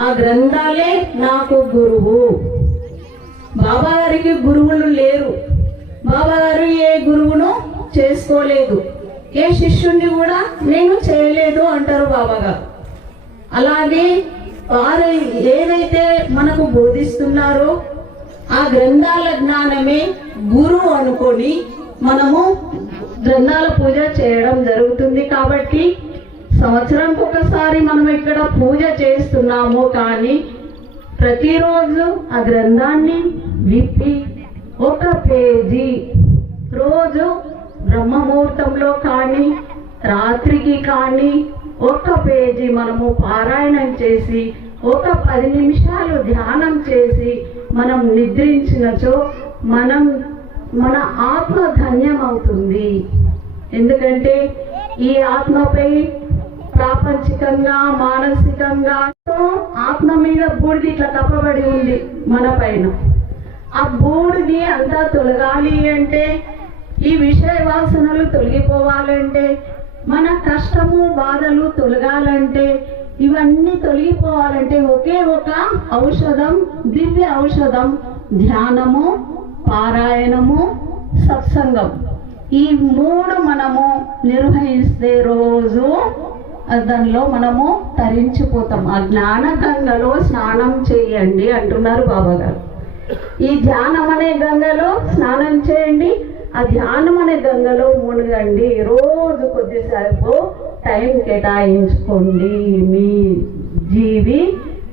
ఆ గ్రంథాలే నాకు గురువు. బాబా గారికి గురువులు లేరు. బాబా గారు ఏ గురువును చేసుకోలేదు. ఏ శిష్యుణ్ణి కూడా నేను చేయలేదు అంటారు బాబా గారు అలాగే వారు ఏదైతే మనకు బోధిస్తున్నారో ఆ గ్రంథాల జ్ఞానమే గురువు అనుకొని మనము గ్రంథాల పూజ చేయడం జరుగుతుంది కాబట్టి సంవత్సరానికి ఒకసారి మనం ఇక్కడ పూజ చేస్తున్నాము కానీ ప్రతిరోజు ఆ గ్రంథాన్ని విప్పి ఒక పేజీ రోజు బ్రహ్మముహూర్తంలో కానీ రాత్రికి కానీ ఒక పేజీ మనము పారాయణం చేసి ఒక పది నిమిషాలు ధ్యానం చేసి మనం నిద్రించినచో మనం మన ఆత్మ ధన్యమవుతుంది. ఎందుకంటే ఈ ఆత్మపై ప్రాపంచికంగా మానసికంగా ఆత్మ మీద బూడిది ఇట్లా కప్పబడి ఉంది మన పైన. ఆ బూడిది అంతా తొలగాలి అంటే ఈ విషయ వాసనలు తొలగిపోవాలంటే మన కష్టము బాధలు తొలగాలంటే ఇవన్నీ తొలగిపోవాలంటే ఒకే ఒక ఔషధం దివ్య ఔషధం ధ్యానము పారాయణము సత్సంగం. ఈ మూడు మనము నిర్వహిస్తే రోజు దానిలో మనము తరించిపోతాం. ఆ జ్ఞాన గంగలో స్నానం చేయండి అంటున్నారు బాబా గారు ఈ ధ్యానం అనే గంగలో స్నానం చేయండి ఆ ధ్యానం అనే గంగలో మునగండి. రోజు కొద్దిసేపు టైం కేటాయించుకోండి. మీ జీవి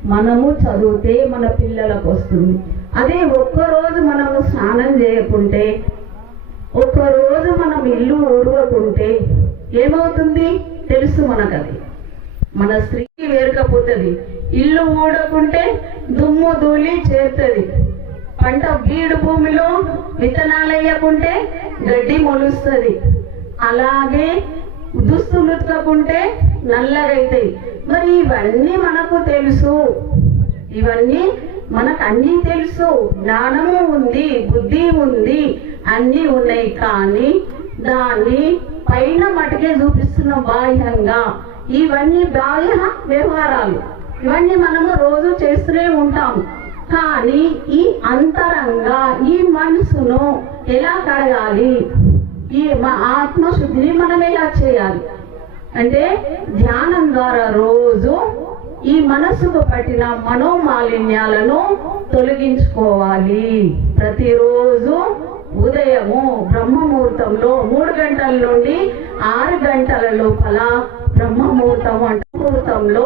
మనము చదివితే మన పిల్లలకు వస్తుంది. అదే ఒక్కరోజు మనము స్నానం చేయకుంటే ఒక్కరోజు మనం ఇల్లు ఊడవకుంటే ఏమవుతుంది? తెలుసు మనకు అది మన స్త్రీకి వేరకపోతుంది ఇల్లు ఊడకుంటే దుమ్ము ధూళి చేరుతుంది. పంట బీడు భూమిలో విత్తనాలు వేయకుంటే గడ్డి మొలుస్తుంది. అలాగే దుస్తులు ఉతకకుంటే నల్లగైతాయి. మరి ఇవన్నీ మనకు తెలుసు. ఇవన్నీ మనకు అన్నీ తెలుసు. జ్ఞానము ఉంది బుద్ధి ఉంది అన్నీ ఉన్నాయి. కానీ దాన్ని పైన మటుకే చూపిస్తున్న బాహ్యంగా ఇవన్నీ బాహ్య వ్యవహారాలు. ఇవన్నీ మనము రోజు చేస్తూనే ఉంటాము. కానీ ఈ అంతరంగా ఈ మనసును ఎలా కడగాలి? ఈ మా ఆత్మశుద్ధిని మనం ఎలా చేయాలి? అంటే ధ్యానం ద్వారా రోజు ఈ మనసుకు పట్టిన మనోమాలిన్యాలను తొలగించుకోవాలి. ప్రతిరోజు ఉదయము బ్రహ్మముహూర్తంలో మూడు గంటల నుండి ఆరు గంటల లోపల బ్రహ్మముహూర్తం అంటే. ముహూర్తంలో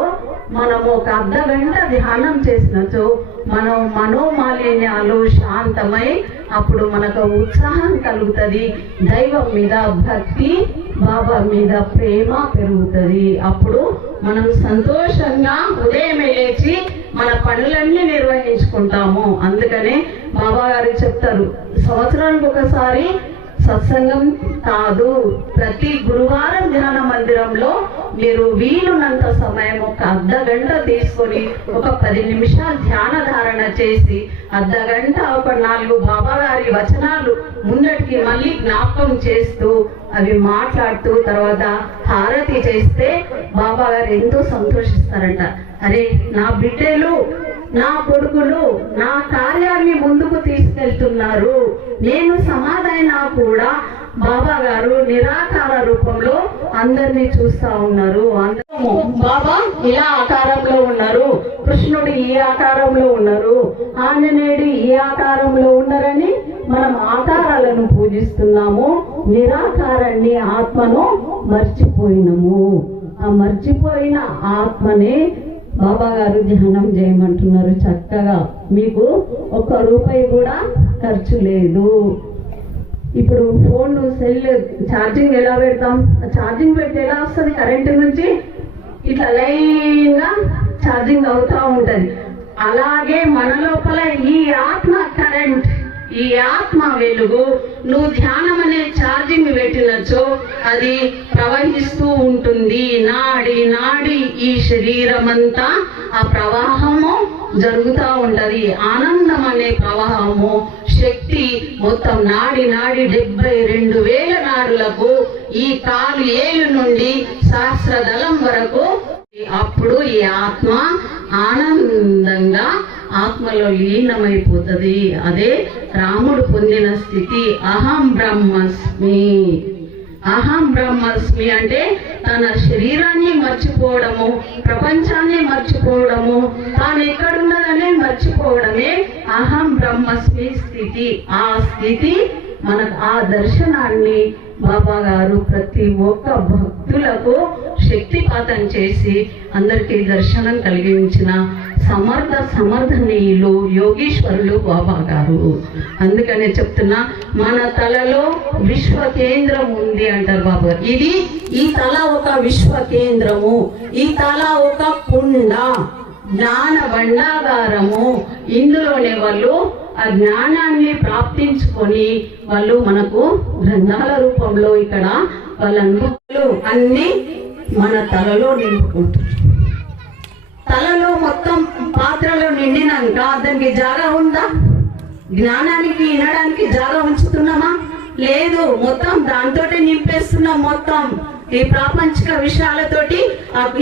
మనము ఒక అర్ధ గంట ధ్యానం చేసినచో మనం మనోమాలిన్యాలు శాంతమై అప్పుడు మనకు ఉత్సాహం కలుగుతుంది. దైవం మీద భక్తి బాబా మీద ప్రేమ పెరుగుతుంది. అప్పుడు మనం సంతోషంగా ఉదయమే లేచి మన పనులన్నీ నిర్వహించుకుంటాము. అందుకనే బాబా గారు చెప్తారు సంవత్సరానికి ఒకసారి సత్సంగం కాదు. ప్రతి గురువారం ధ్యాన మందిరంలో మీరు వీలున్నంత సమయం ఒక అర్ధ గంట తీసుకొని ఒక పది నిమిషాలు ధ్యాన ధారణ చేసి అర్ధ గంట ఒక నాలుగు బాబా గారి వచనాలు ముందటికి మళ్ళీ జ్ఞాపకం చేస్తూ అవి మాట్లాడుతూ తర్వాత హారతి చేస్తే బాబా గారు ఎంతో సంతోషిస్తారంట. అరే నా బిడ్డలు నా కొడుకులు నా కార్యాన్ని ముందుకు తీసుకెళ్తున్నారు. నేను సమాధైనా కూడా బాబా గారు నిరాకార రూపంలో అందరినీ చూస్తా ఉన్నారు. అందరము బాబా ఇలా ఆకారంలో ఉన్నారు. కృష్ణుడు ఈ ఆకారంలో ఉన్నారు. ఆంజనేయుడు ఈ ఆకారంలో ఉన్నారని మనం ఆకారాలను పూజిస్తున్నాము. నిరాకారాన్ని ఆత్మను మర్చిపోయినము. ఆ మర్చిపోయిన ఆత్మనే బాబా గారు ధ్యానం చేయమంటున్నారు. చక్కగా మీకు ఒక్క రూపాయి కూడా ఖర్చు లేదు. ఇప్పుడు ఫోన్ సెల్ ఛార్జింగ్ ఎలా పెడతాం? ఛార్జింగ్ పెడితే ఎలా వస్తుంది? కరెంటు నుంచి ఇట్లా లైన్గా ఛార్జింగ్ అవుతా ఉంటది. అలాగే మన లోపల ఈ ఆత్మ కరెంట్ ఈ ఆత్మ వెలుగు నువ్వు ధ్యానం అనే ఛార్జింగ్ పెట్టినచ్చు అది ప్రవ శరీరమంతా ఆ ప్రవాహము జరుగుతూ ఉంటది. ఆనందం అనే ప్రవాహము శక్తి మొత్తం నాడి నాడి డెబ్బై రెండు వేల నాడులకు ఈ కాలు ఏలు నుండి సహస్రదళం వరకు అప్పుడు ఈ ఆత్మ ఆనందంగా ఆత్మలో లీనమైపోతుంది. అదే రాముడు పొందిన స్థితి. అహం బ్రహ్మస్మి. అహం బ్రహ్మస్మి అంటే తన శరీరాన్ని మర్చిపోవడము ప్రపంచాన్ని మర్చిపోవడము తాను ఎక్కడున్నదనే మర్చిపోవడమే అహం బ్రహ్మస్మి స్థితి. ఆ స్థితి మనకు ఆ దర్శనాన్ని బాబా గారు ప్రతి ఒక్క భక్తులకు శక్తిపాతం చేసి అందరికీ దర్శనం కలిగించిన సమర్థ సమర్థనీయులు యోగీశ్వరులు బాబా గారు అందుకనే చెప్తున్నా మన తలలో విశ్వ కేంద్రం ఉంది అంటారు బాబా ఇది ఈ తల ఒక విశ్వ కేంద్రము ఈ తల ఒక కుండ జ్ఞాన భండాగారము. ఇందులోనే వాళ్ళు ఆ జ్ఞానాన్ని ప్రాప్తించుకొని వాళ్ళు మనకు గ్రంథాల రూపంలో ఇక్కడ వాళ్ళ అనుభవాలు అన్ని మన తలలో నింపుకుంటారు. తలలో మొత్తం పాత్రలో నిండినాక దానికి జార ఉందా? జ్ఞానానికి వినడానికి జార ఉంచుతున్నామా? లేదు మొత్తం దాంతోటే నింపేస్తున్నాం మొత్తం. ఈ ప్రాపంచిక విషయాలతోటి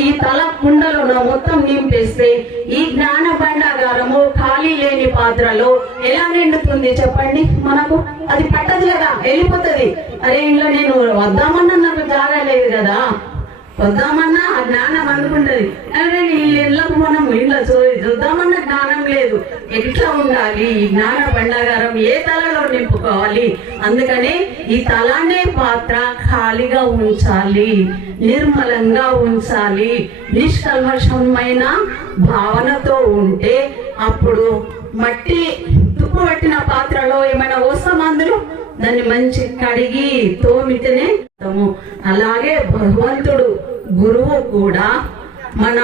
ఈ తల కుండలో మొత్తం నింపేస్తే ఈ జ్ఞాన భండాగారము ఖాళీ లేని పాత్రలో ఎలా నిండుతుంది చెప్పండి మనకు? అది పట్టదు కదా వెళ్ళిపోతుంది. అరే ఇంట్లో నేను వద్దామన్నా నాకు జాగా లేదు కదా. వద్దామన్నా ఆ జ్ఞానం అనుకుంటది అరే వీళ్ళ ఇళ్ళకు మనం ఇళ్ళ చూ- చూద్దామన్నా జ్ఞానం లేదు. ఎట్లా ఉండాలి? ఈ జ్ఞాన భండాగారం ఏ తలలో నింపుకోవాలి? అందుకనే ఈ తలానే పాత్ర ఖాళీగా ఉంచాలి నిర్మలంగా ఉంచాలి. నిష్కల్మషమైన భావనతో ఉంటే అప్పుడు మట్టి తుప్పు పట్టిన పాత్రలో ఏమైనా వస్తాం అందులో దాన్ని మంచి కడిగి తోమితేనే అలాగే భగవంతుడు గురువు కూడా మన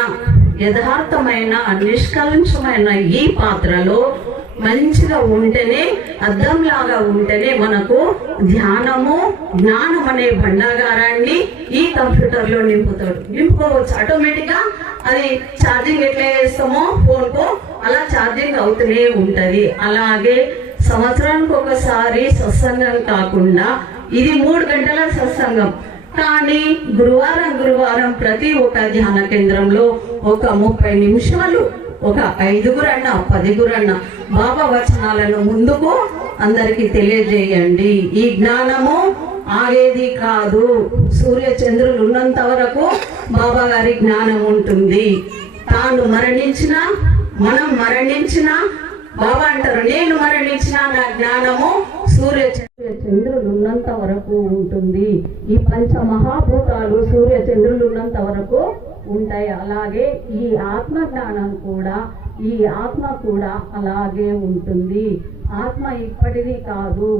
యథార్థమైన నిష్కలంషమైన ఈ పాత్రలో మంచిగా ఉంటేనే అద్దంలాగా ఉంటేనే మనకు ధ్యానము జ్ఞానం అనే భండాగారాన్ని ఈ కంప్యూటర్లో నింపుతాడు. నింపుకోవచ్చు. ఆటోమేటిక్గా అది ఛార్జింగ్ ఎట్లా చేస్తామో ఫోన్ అలా ఛార్జింగ్ అవుతూనే ఉంటది. అలాగే సంవత్సరానికి ఒకసారి సత్సంగం కాకుండా ఇది మూడు గంటల సత్సంగం. కానీ గురువారం గురువారం ప్రతి ఒక ధ్యాన కేంద్రంలో ఒక ముప్పై నిమిషాలు ఒక ఐదుగురన్న పదిగురన్న బాబా వచనాలను ముందుకు అందరికి తెలియజేయండి. ఈ జ్ఞానము ఆగేది కాదు. సూర్య చంద్రులు ఉన్నంత వరకు బాబా గారి జ్ఞానం ఉంటుంది. తాను మరణించిన మనం మరణించిన బాబా అంటారు నేను మరణించిన నా జ్ఞానము సూర్య చంద్రులు ఉన్నంత వరకు ఉంటుంది. ఈ పంచ మహాభూతాలు సూర్య చంద్రులు ఉన్నంత వరకు ఉంటాయి. అలాగే ఈ ఆత్మ జ్ఞానం కూడా ఈ ఆత్మ కూడా అలాగే ఉంటుంది. ఆత్మ ఇప్పటిది కాదు.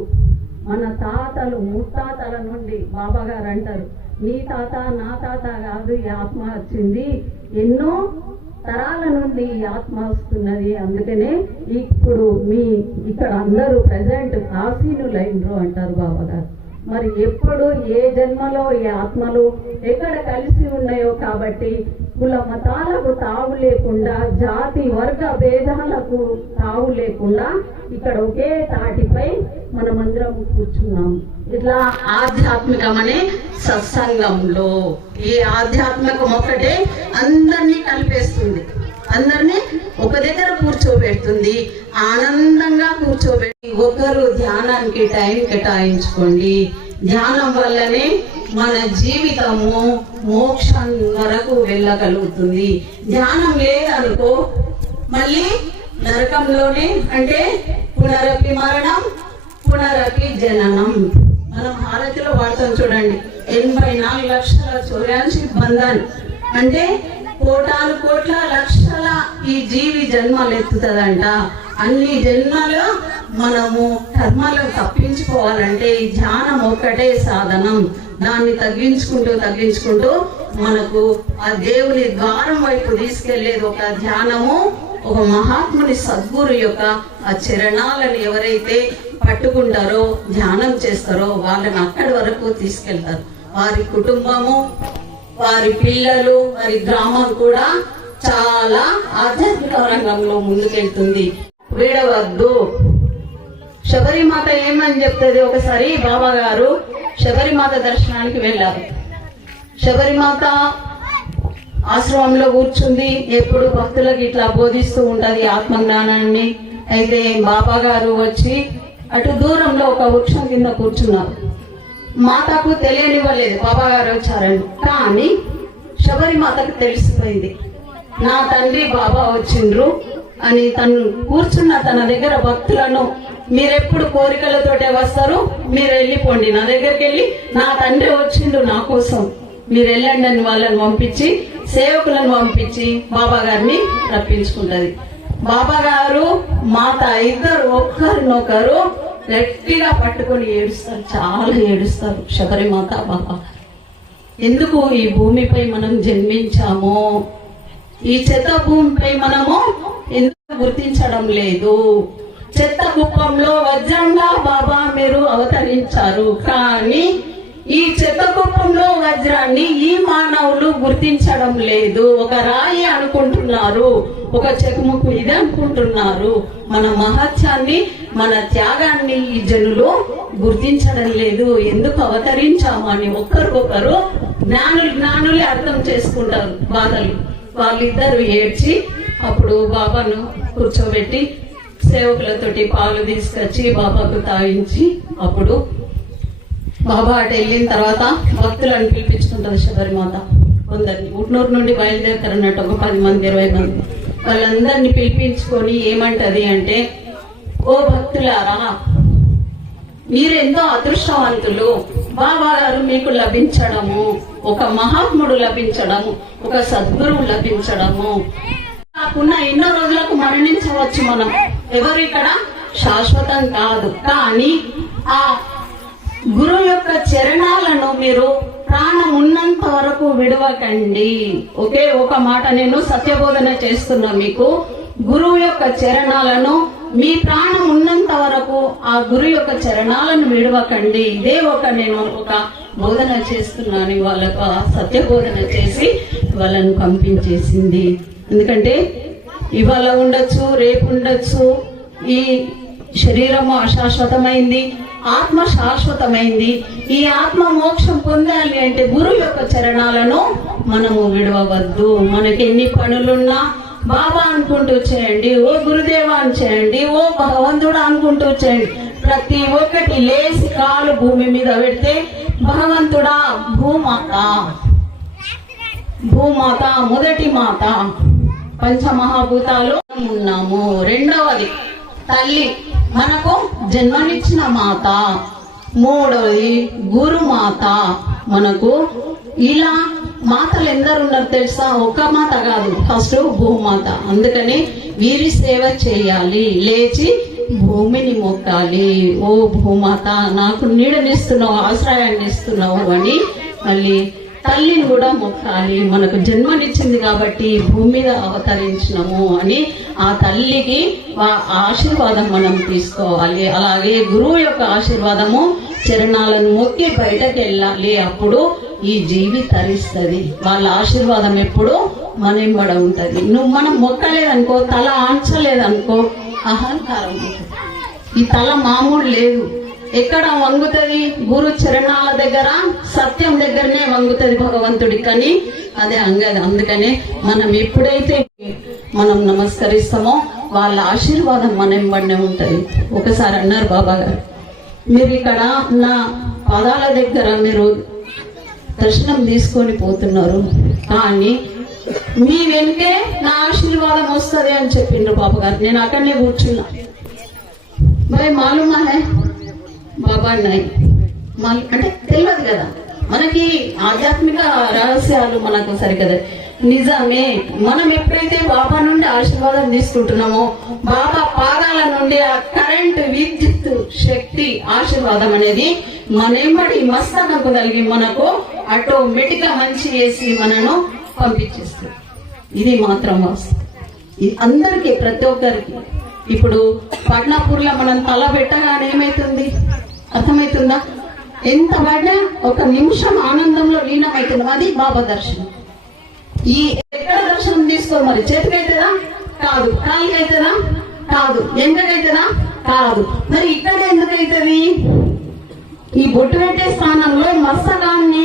మన తాతలు ముత్తాతల నుండి బాబా గారు అంటారు నీ తాత నా తాత కాదు ఈ ఆత్మ వచ్చింది. ఎన్నో తరాల నుండి ఈ ఆత్మ వస్తున్నది. అందుకనే ఇప్పుడు మీ ఇక్కడ అందరూ ప్రజెంట్ ఆసీనులైనరు అంటారు బాబా గారు మరి ఎప్పుడు ఏ జన్మలో ఏ ఆత్మలు ఎక్కడ కలిసి ఉన్నాయో కాబట్టి కుల మతాలకు తావు లేకుండా జాతి వర్గ భేదాలకు తావు లేకుండా ఇక్కడ ఒకే తాటిపై మనమందరం కూర్చున్నాం. ఇట్లా ఆధ్యాత్మికమనే సత్సంగంలో. ఈ ఆధ్యాత్మికం ఒక్కటే అందరినీ కలిపేస్తుంది. అందరినీ ఒక దగ్గర కూర్చోబెడుతుంది. ఆనందంగా కూర్చోబెట్టి ఒకరు ధ్యానానికి టైం కేటాయించుకోండి. ధ్యానం వల్లనే మన జీవితము మోక్షం వరకు వెళ్ళగలుగుతుంది. ధ్యానం లేదనుకో మళ్ళీ నరకంలోనే అంటే పునరపి మరణం పునరపి జననం. మనం హారతిలో వాడతాం చూడండి. ఎనభై నాలుగు లక్షల చౌర్యానికి బంధాన్ని అంటే కోటాను కోట్ల లక్షల ఈ జీవి జన్మలు ఎత్తుతుందంట అన్ని జన్మలు మనము కర్మలు తప్పించుకోవాలంటే ఈ ధ్యానం ఒక్కటే సాధనం. దాన్ని తగ్గించుకుంటూ తగ్గించుకుంటూ మనకు ఆ దేవుని ద్వారం వైపు తీసుకెళ్ళేది ఒక ధ్యానము ఒక మహాత్ముని సద్గురు యొక్క ఆ చరణాలను ఎవరైతే పట్టుకుంటారో ధ్యానం చేస్తారో వాళ్ళని అక్కడి వరకు తీసుకెళ్తారు. వారి కుటుంబము వారి పిల్లలు వారి గ్రామం కూడా చాలా ఆధ్యాత్మిక రంగంలో ముందుకెళ్తుంది. వీడవద్దు. శబరిమాత ఏమని చెప్తుంది? ఒకసారి బాబా గారు శబరిమాత దర్శనానికి వెళ్ళారు. శబరిమాత ఆశ్రమంలో కూర్చుంది. ఎప్పుడు భక్తులకు ఇట్లా బోధిస్తూ ఉంటది ఆత్మజ్ఞానాన్ని. అయితే బాబా గారు వచ్చి అటు దూరంలో ఒక వృక్షం కింద కూర్చున్నారు. మాతకు తెలియనివ్వలేదు. బాబా గారు వచ్చారని. కానీ శబరిమాతకు తెలిసిపోయింది. నా తండ్రి బాబా వచ్చిండ్రు అని తను కూర్చున్న తన దగ్గర భక్తులను మీరెప్పుడు కోరికలతోటే వస్తారు? మీరు వెళ్ళిపోండి నా దగ్గరికి వెళ్ళి నా తండ్రి వచ్చిండు నా కోసం. మీరు వెళ్ళండి అని వాళ్ళని పంపించి సేవకులను పంపించి బాబా గారిని రప్పించుకుంటది. బాబా గారు మాత ఇద్దరు ఒక్కరినొకరు గట్టిగా పట్టుకొని ఏడుస్తారు చాలా ఏడుస్తారు. శబరిమాత బాబా ఎందుకు ఈ భూమిపై మనం జన్మించాము? ఈ చెత్త భూమిపై మనము ఎందుకు గుర్తించడం లేదు? చెత్త కుప్పంలో వజ్రంగా బాబా మీరు అవతరించారు. కానీ ఈ చెత్త కుప్పంలో వజ్రాన్ని ఈ మానవులు గుర్తించడం లేదు. ఒక రాయి అనుకుంటున్నారు ఒక చెకుముకు ఇది అనుకుంటున్నారు. మన మహత్యాన్ని మన త్యాగాన్ని ఈ జనులు గుర్తించడం లేదు. ఎందుకు అవతరించామని ఒక్కరికొకరు జ్ఞానులు జ్ఞానులే అర్థం చేసుకుంటారు. బాధలు. వాళ్ళిద్దరు ఏడ్చి అప్పుడు బాబాను కూర్చోబెట్టి సేవకులతోటి పాలు తీసుకొచ్చి బాబాకు తాగించి అప్పుడు బాబా అటు వెళ్ళిన తర్వాత భక్తులను పిలిపించుకుంటారు శబరిమాత కొందరిని. ఉట్నూరు నుండి బయలుదేరుతారు అన్నట్టు ఒక పది మంది ఇరవై మంది. వాళ్ళందరినీ పిలిపించుకొని ఏమంటది అంటే ఓ భక్తులారా మీరెంతో అదృష్టవంతులు. బాబా గారు మీకు లభించడము ఒక మహాత్ముడు లభించడము ఒక సద్గురువు లభించడము. కాకుండా ఎన్నో రోజులకు మరణించవచ్చు మనం. ఎవరు ఇక్కడ? శాశ్వతం కాదు. కానీ ఆ గురువు యొక్క చరణాలను మీరు ప్రాణం ఉన్నంత వరకు విడవకండి. ఒకే ఒక మాట నేను సత్యబోధన చేస్తున్నా మీకు. గురువు యొక్క చరణాలను మీ ప్రాణం ఉన్నంత వరకు ఆ గురు యొక్క చరణాలను విడవకండి. ఇదే ఒక నేను ఒక బోధన చేస్తున్నాను వాళ్ళకు ఆ సత్య బోధన చేసి వాళ్ళను పంపించేసింది. ఎందుకంటే ఇవాళ ఉండొచ్చు రేపు ఉండొచ్చు ఈ శరీరము అశాశ్వతమైంది. ఆత్మ శాశ్వతమైంది. ఈ ఆత్మ మోక్షం పొందాలి అంటే గురు యొక్క చరణాలను మనము విడవవద్దు. మనకి ఎన్ని పనులున్నా బాబా అనుకుంటూ చేయండి ఓ గురుదేవా అని చేయండి ఓ భగవంతుడు అనుకుంటూ చేయండి. ప్రతి ఒక్కటి లేసి కాలు భూమి మీద పెడితే భగవంతుడా భూమాత. భూమాత మొదటి మాత. పంచమహాభూతాలు ఉన్నాము. రెండవది తల్లి. మనకు జన్మనిచ్చిన మాత మూడవది గురుమాత మనకు ఇలా మాతలు ఎందరు ఉన్నారు తెలుసా? ఒక మాత కాదు ఫస్ట్ భూమాత. అందుకని వీరి సేవ చేయాలి లేచి భూమిని మొక్కాలి. ఓ భూమాత నాకు నీడనిస్తున్నావు ఆశ్రయాన్ని ఇస్తున్నావు అని మళ్ళీ తల్లిని కూడా మొక్కాలి. మనకు జన్మనిచ్చింది కాబట్టి భూమి మీద అవతరించినము అని ఆ తల్లికి ఆశీర్వాదం మనం తీసుకోవాలి. అలాగే గురువు యొక్క ఆశీర్వాదము చరణాలను మొక్కి బయటకు వెళ్ళాలి. అప్పుడు ఈ జీవి తరిస్తుంది. వాళ్ళ ఆశీర్వాదం ఎప్పుడు మన ఎంబడ ఉంటది. నువ్వు మనం మొక్కలేదనుకో తల ఆంచలేదనుకో అహంకారం ఈ తల మామూలు లేదు. ఎక్కడ వంగుతుంది? గురు చరణాల దగ్గర సత్యం దగ్గరనే వంగుతుంది భగవంతుడి కానీ. అదే అంగది అందుకనే మనం ఎప్పుడైతే మనం నమస్కరిస్తామో వాళ్ళ ఆశీర్వాదం మన వెంబడినే ఉంటుంది. ఒకసారి అన్నారు బాబా గారు. మీరు ఇక్కడ నా పాదాల దగ్గర మీరు దర్శనం తీసుకొని పోతున్నారు. కానీ మీ వెనుకే నా ఆశీర్వాదం వస్తుంది అని చెప్పిండ్రు బాబా గారు. నేను అక్కడనే కూర్చున్నా. మరి మాలుమా హై బాబా నాయ్. అంటే తెలియదు కదా. మనకి ఆధ్యాత్మిక రహస్యాలు మనకు సరికదా. నిజమే మనం ఎప్పుడైతే బాబా నుండి ఆశీర్వాదం తీసుకుంటున్నామో బాబా పాదాల నుండి ఆ కరెంట్ విద్యుత్ శక్తి ఆశీర్వాదం అనేది మనెంబడి మస్తకంకు కలిగి మనకు ఆటోమేటిక్గా మంచి వేసి మనను పంపించేస్తుంది. ఇది మాత్రం వాస్తవం. అందరికీ ప్రతి ఒక్కరికి ఇప్పుడు పట్నాపూర్లో మనం తల పెట్టగానే ఏమైతుంది? అర్థమవుతుందా ఎంత పడ్డా ఒక నిమిషం ఆనందంలో లీనమవుతున్నాం అది బాబా దర్శనం. ఈ ఎక్కడ దర్శనం తీసుకో మరి? చేతికైతుందా కాదు. కాలికి కాదు. ఎండకైతుందా కాదు. మరి ఇక్కడ ఎందుకైతుంది ఈ బొట్టు పెట్టే స్థానంలో మస్తకాన్ని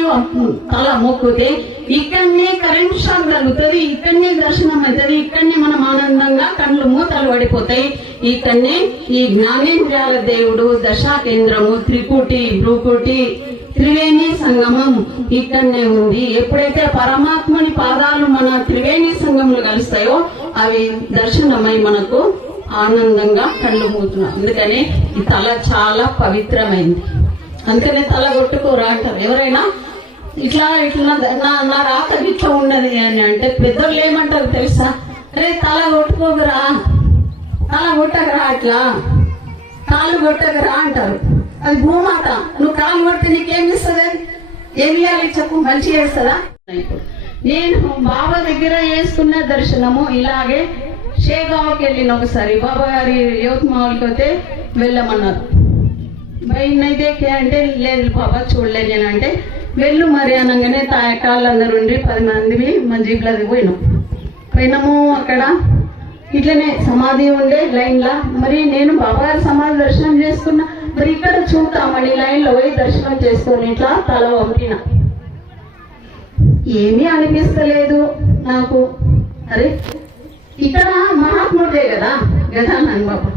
తల మొక్కుతే ఇక్కడనే కరెంట్ షాక్ కలుగుతుంది ఇక్కడనే దర్శనం అవుతుంది ఇక్కడనే మనం ఆనందంగా కళ్ళు మూతలు పడిపోతాయి. ఇక్కడనే ఈ జ్ఞానేంద్రియాల దేవుడు దశా కేంద్రము త్రిపుటి భ్రూకుటి త్రివేణి సంగమం ఇక్కడనే ఉంది. ఎప్పుడైతే పరమాత్మని పాదాలు మన త్రివేణి సంగములు కలుస్తాయో అవి దర్శనమై మనకు ఆనందంగా కళ్ళు మూతున్నాం అందుకని ఈ తల చాలా పవిత్రమైంది. అందుకనే తల కొట్టుకోరా అంటారు ఎవరైనా ఇట్లా ఇట్లా నా నా రాత ఇట్లా ఉన్నది అని అంటే పెద్దోళ్ళు ఏమంటారు తెలుసా? అరే తల కొట్టుకోకరా. తల కొట్టకరా అట్లా. కాలు కొట్టకరా అంటారు. అది భూమాత. నువ్వు కాలు కొడితే నీకేం ఇస్తుంది ఏమి ఇవ్వాలి చెప్పు మంచి చేస్తుందా? నేను బాబా దగ్గర వేసుకున్న దర్శనము ఇలాగే షేగావ్కి వెళ్ళిన ఒకసారి. బాబా గారి యువత్ మావులకి అయితే వెళ్ళమన్నారు. బయటనైతే అంటే లేదు బాబా చూడలేదు నేను అంటే వెళ్ళు మరి అనగానే తాయకాళ్ళు అందరు ఉండి పది మంది మా జీప్లది పోయినాం. పోయినాము అక్కడ. ఇట్లనే సమాధి ఉండే లైన్లా. మరి నేను బాబా గారి సమాధి దర్శనం చేసుకున్నా. మరి ఇక్కడ చూద్దామని లైన్లో పోయి దర్శనం చేసుకొని ఇట్లా తల వంపిన. ఏమీ అనిపిస్తలేదు నాకు. అరే ఇక్కడ మహాత్ముడే కదా గజానన్ బాబా.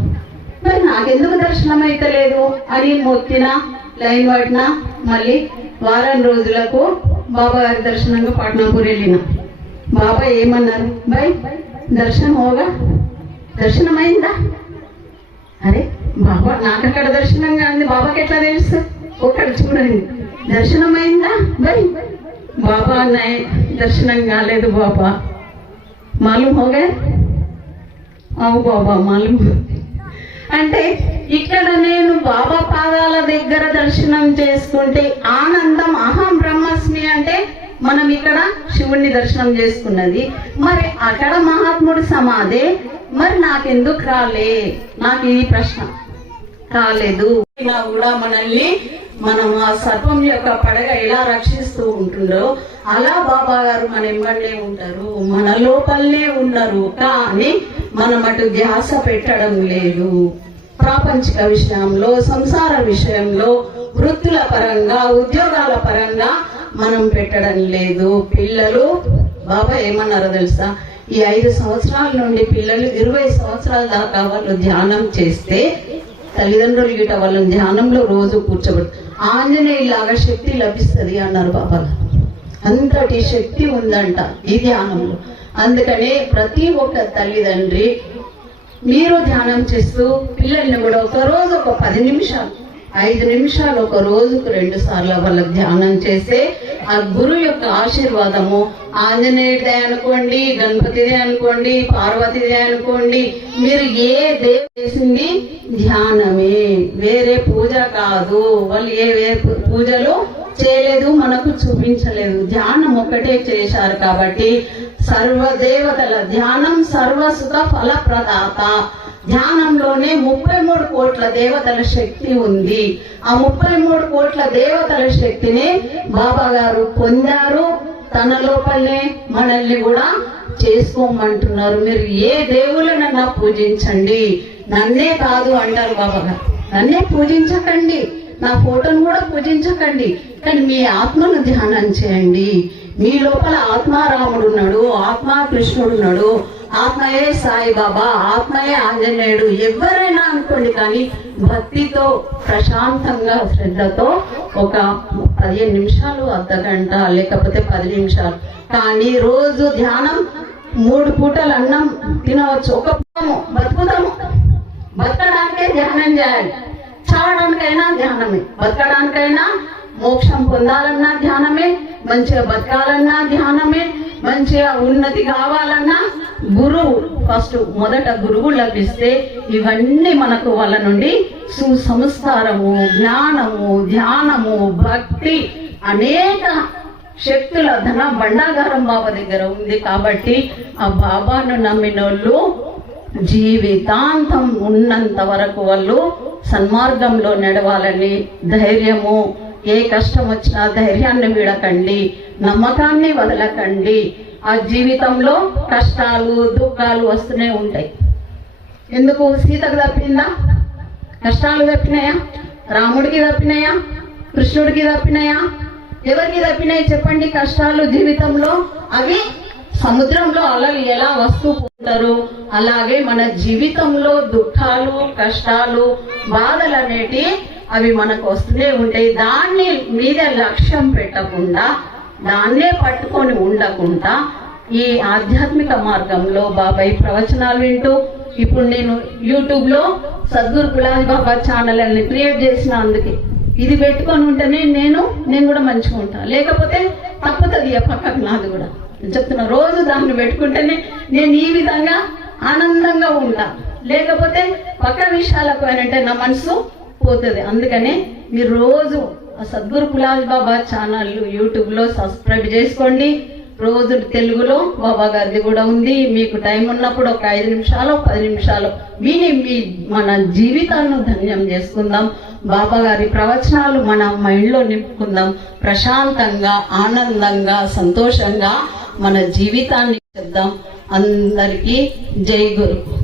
మరి నాకెందుకు దర్శనం అయితే లేదు అని మొత్తిన లైన్ పడిన మళ్ళీ వారం రోజులకు బాబా గారి దర్శనంగా పట్నాపూర్ వెళ్ళిన. బాబా ఏమన్నారు? బై దర్శనం హోగా? దర్శనం అయిందా అరే బాబా నాకు అక్కడ దర్శనం కాదు బాబాకి ఎట్లా తెలుసు? ఒకటి చూడండి. దర్శనం అయిందా బై బాబా అన్నాయి దర్శనం కాలేదు బాబా. మాలూమ్ హోగా? అవు బాబా మాలూమ్ అంటే ఇక్కడ నేను బాబా పాదాల దగ్గర దర్శనం చేసుకుంటే ఆనందం అహం బ్రహ్మస్మి అంటే మనం ఇక్కడ శివుణ్ణి దర్శనం చేసుకున్నది. మరి అక్కడ మహాత్ముడి సమాధి? మరి నాకెందుకు రాలే? నాకు ఇది ప్రశ్న కాలేదు కూడా మనల్ని మనం ఆ సర్పం యొక్క పడగ ఎలా రక్షిస్తూ ఉంటుందో అలా బాబా గారు మన ఇమ్మడే ఉంటారు మన లోపలనే ఉన్నారు. కానీ మనం అటు ధ్యాస పెట్టడం లేదు. ప్రాపంచిక విషయంలో సంసార విషయంలో వృత్తుల పరంగా ఉద్యోగాల పరంగా మనం పెట్టడం లేదు. పిల్లలు బాబా ఏమన్నారో తెలుసా? ఈ ఐదు సంవత్సరాల నుండి పిల్లలు ఇరవై సంవత్సరాల దాకా వాళ్ళు ధ్యానం చేస్తే తల్లిదండ్రులు గిట వాళ్ళని ధ్యానంలో రోజు కూర్చోబెట్టు ఆంజనేయులాగా శక్తి లభిస్తుంది అన్నారు బాబా గారు. అంతటి శక్తి ఉందంట ఈ ధ్యానంలో అందుకనే ప్రతి ఒక్క తల్లిదండ్రి మీరు ధ్యానం చేస్తూ పిల్లల్ని కూడా ఒక రోజు ఒక పది నిమిషాలు ఐదు నిమిషాలు ఒక రోజుకు రెండు సార్లు వాళ్ళకి ధ్యానం చేస్తే ఆ గురువు యొక్క ఆశీర్వాదము ఆంజనేయుడిదే అనుకోండి గణపతిదే అనుకోండి పార్వతిదే అనుకోండి మీరు ఏ దేవ చేసింది ధ్యానమే. వేరే పూజ కాదు. వాళ్ళు ఏ వేరే పూజలు చేయలేదు మనకు చూపించలేదు. ధ్యానం ఒక్కటే చేశారు కాబట్టి సర్వదేవతల ధ్యానం సర్వసుఖ ఫలప్రదాత. ధ్యానంలోనే ముప్పై మూడు కోట్ల దేవతల శక్తి ఉంది. ఆ ముప్పై మూడు కోట్ల దేవతల శక్తిని బాబా గారు పొందారు. తన లోపలనే మనల్ని కూడా చేసుకోమంటున్నారు. మీరు ఏ దేవుళ్ళనన్నా పూజించండి. నన్నే కాదు అంటారు బాబా గారు. నన్నే పూజించకండి. నా ఫోటోను కూడా పూజించకండి. కానీ మీ ఆత్మను ధ్యానం చేయండి. మీ లోపల ఆత్మారాముడు ఉన్నాడు ఆత్మా కృష్ణుడు ఉన్నాడు. ఆత్మయే సాయిబాబా ఆత్మయే ఆంజనేయుడు. ఎవరైనా అనుకోండి కానీ భక్తితో ప్రశాంతంగా శ్రద్ధతో ఒక పదిహేను నిమిషాలు అర్ధ గంట లేకపోతే పది నిమిషాలు. కానీ రోజు ధ్యానం మూడు పూటలు అన్నం తినవచ్చు. ఒక బతుకుతాము. బతకడానికే ధ్యానం చేయాలి. చావడానికైనా ధ్యానమే. బతకడానికైనా మోక్షం పొందాలన్నా ధ్యానమే. మంచిగా బతకాలన్నా ధ్యానమే. మంచిగా ఉన్నతి కావాలన్నా గురువు ఫస్ట్ మొదట గురువు లభిస్తే ఇవన్నీ మనకు వాళ్ళ నుండి సుసంస్కారము జ్ఞానము ధ్యానము భక్తి అనేక శక్తుల ధన భండాగారం బాబా దగ్గర ఉంది కాబట్టి ఆ బాబాను నమ్మిన వాళ్ళు జీవితాంతం ఉన్నంత వరకు వాళ్ళు సన్మార్గంలో నడవాలని ధైర్యము. ఏ కష్టం వచ్చినా ధైర్యాన్ని వీడకండి నమ్మకాన్ని వదలకండి. ఆ జీవితంలో కష్టాలు దుఃఖాలు వస్తూనే ఉంటాయి. ఎందుకు సీతకు తప్పిందా? కష్టాలు తప్పినాయా? రాముడికి తప్పినాయా? కృష్ణుడికి తప్పినాయా? ఎవరికి తప్పినాయి చెప్పండి? కష్టాలు జీవితంలో అవి సముద్రంలో అలలు ఎలా వస్తూ పోతారు? అలాగే మన జీవితంలో దుఃఖాలు కష్టాలు బాధలు అనేటి అవి మనకు వస్తూనే ఉంటాయి. దాన్ని మీద లక్ష్యం పెట్టకుండా దాన్నే పట్టుకొని ఉండకుండా ఈ ఆధ్యాత్మిక మార్గంలో బాబాయ్ ప్రవచనాలు వింటూ ఇప్పుడు నేను యూట్యూబ్లో సద్గురు గులాబీ బాబా ఛానల్ అని క్రియేట్ చేసిన అందుకే. ఇది పెట్టుకొని ఉంటేనే నేను నేను కూడా మంచిగా ఉంటా. లేకపోతే తప్పుతుంది పక్కకు నాది కూడా. నేను చెప్తున్నా రోజు దాన్ని పెట్టుకుంటేనే నేను ఈ విధంగా ఆనందంగా ఉంటా. లేకపోతే పక్క విషయాలకు అంటే నా మనసు పోతుంది. అందుకనే మీరు రోజు సద్గురు కులాల్ బాబా ఛానల్ యూట్యూబ్లో సబ్స్క్రైబ్ చేసుకోండి. రోజు తెలుగులో బాబా గారిది కూడా ఉంది. మీకు టైం ఉన్నప్పుడు ఒక ఐదు నిమిషాలు పది నిమిషాలు విని మీ మన జీవితాలను ధన్యం చేసుకుందాం. బాబా గారి ప్రవచనాలు మన మైండ్లో నింపుకుందాం. ప్రశాంతంగా ఆనందంగా సంతోషంగా మన జీవితాన్ని చేద్దాం అందరికీ జై గురు